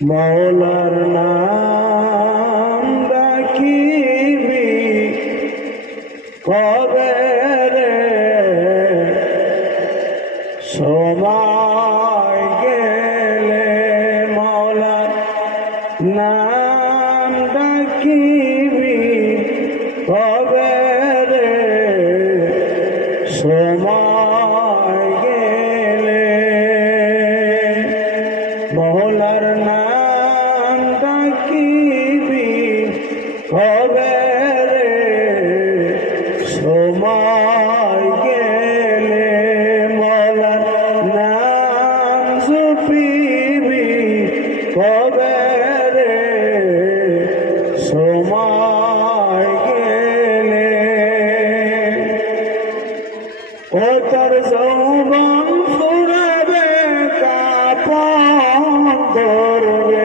মৌলার নাম ডাকিবি কবে রে সময় গেলে মৌলার নাম ডাকিবি কবে রে সময় গেলে মৌলার নাম ডাকিবি কবে রে সময় গেলে মৌলার নাম জপিবি কবে রে সময় গেলে ও তোর যৌবন ফুরাবে কাপন ধরবে